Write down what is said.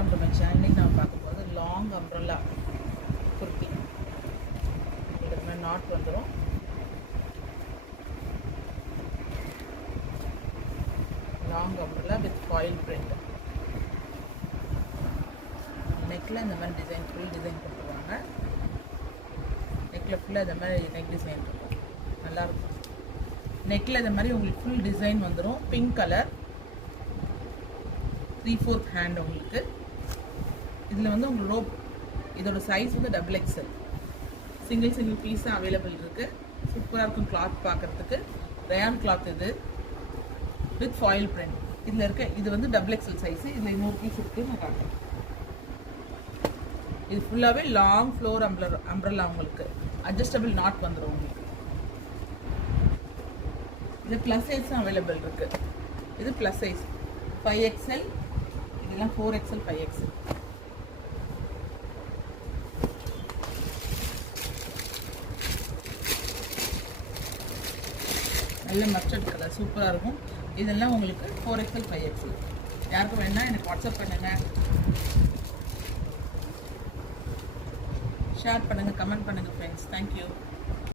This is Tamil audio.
Welcome to my channel. இன்னைக்கு நான் பார்க்கும்போது லாங் அம்ப்ரெல்லா குர்த்தி. இதுக்கு மாதிரி நாட் வந்துடும். Long umbrella with foil print. நெக்கில் இந்த மாதிரி டிசைன் ஃபுல் டிசைன் கொடுத்துருவாங்க. நெக்கில் ஃபுல்லாக இந்த மாதிரி நெக் டிசைன் இருக்கும், நல்லாயிருக்கும். நெக்கில் இந்த மாதிரி உங்களுக்கு ஃபுல் டிசைன் வந்துடும். பிங்க் கலர் 3/4 ஹேண்ட் உங்களுக்கு. இதில் வந்து உங்களுக்கு ரோப், இதோட சைஸ் வந்து XXL. சிங்கிள் பீஸாக அவைலபிள் இருக்குது. சூப்பராக இருக்கும் கிளாத் பார்க்குறதுக்கு. ரயான் கிளாத் இது வித் ஃபாயில் பிரிண்ட். இதில் இருக்க இது வந்து XXL சைஸு. இதில் இன்னொரு பீஸ் இருக்குது, நான் காட்டுறேன். இது ஃபுல்லாகவே லாங் ஃப்ளோர் அம்ப்ரெல்லா உங்களுக்கு. அட்ஜஸ்டபிள் நாட் வந்துடும் உங்களுக்கு. இது ப்ளஸ் சைஸும் அவைலபிள் இருக்குது. இது ப்ளஸ் சைஸ் 5XL, இதெல்லாம் 4XL 5XL. நல்ல மஸ்டர்ட் கலர் சூப்பராக இருக்கும். இதெல்லாம் உங்களுக்கு 4XL 5XL. யாருக்கும் வேணால் எனக்கு வாட்ஸ்அப் பண்ணுங்கள், ஷேர் பண்ணுங்கள், கமெண்ட் பண்ணுங்கள் ஃப்ரெண்ட்ஸ். தேங்க்யூ.